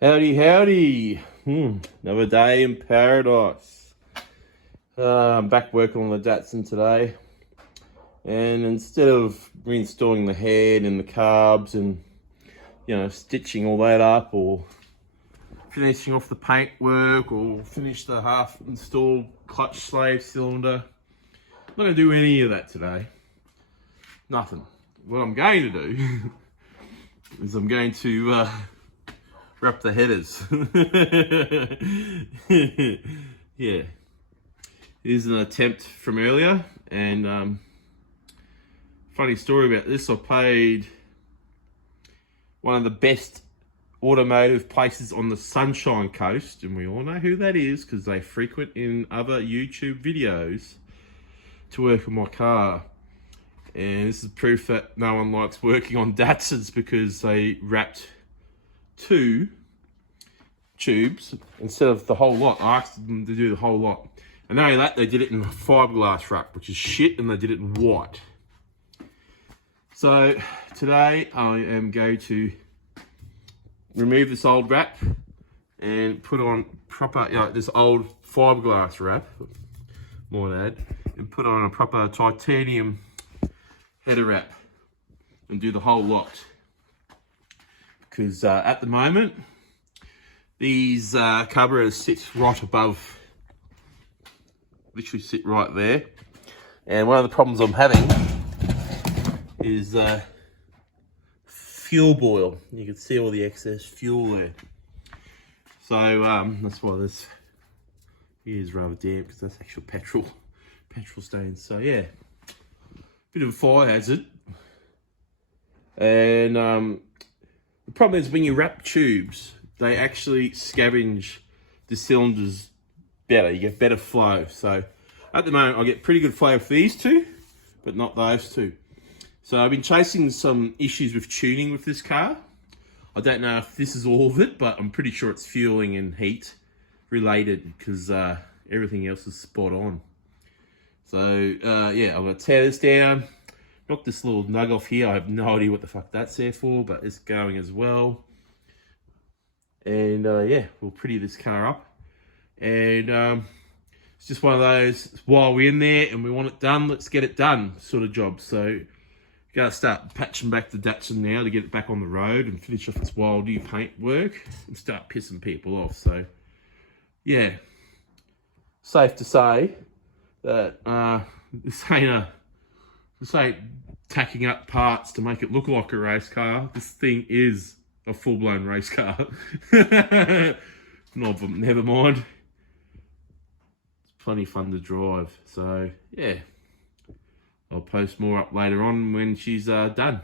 Howdy, howdy. Another day in paradise. I'm back working on the Datsun today. And instead of reinstalling the head and the carbs and, stitching all that up or finishing off the paint work or finish the half installed clutch slave cylinder, I'm not going to do any of that today. Nothing. What I'm going to do is I'm going to wrap the headers. Yeah. Here's an attempt from earlier, and funny story about this, I paid one of the best automotive places on the Sunshine Coast, and we all know who that is because they frequent in other YouTube videos, to work on my car. And this is proof that no one likes working on Datsuns, because they wrapped 2 tubes instead of the whole lot. I asked them to do the whole lot. And not only that, they did it in fiberglass wrap, which is shit, and they did it in white. So today I am going to remove this old wrap and put on proper, this old fiberglass wrap, more than that, and put on a proper titanium header wrap and do the whole lot. Because at the moment, these carburetors sit right above, literally sit right there. And one of the problems I'm having is fuel boil. You can see all the excess fuel there. So that's why this is rather damp, because that's actual petrol stains. So yeah, bit of a fire hazard. And the problem is when you wrap tubes, they actually scavenge the cylinders better. You get better flow. So at the moment, I get pretty good flow for these two, but not those two. So I've been chasing some issues with tuning with this car. I don't know if this is all of it, but I'm pretty sure it's fueling and heat related, because everything else is spot on. So yeah, I'm gonna tear this down, knock this little nug off here. I have no idea what the fuck that's there for, but it's going as well. And yeah, we'll pretty this car up. And it's just one of those, while we're in there and we want it done, let's get it done sort of job. So gotta start patching back the Datsun now to get it back on the road and finish off its wild new paint work and start pissing people off. So yeah, safe to say that this ain't tacking up parts to make it look like a race car. This thing is a full-blown race car. Never mind. It's plenty fun to drive. So yeah, I'll post more up later on when she's done.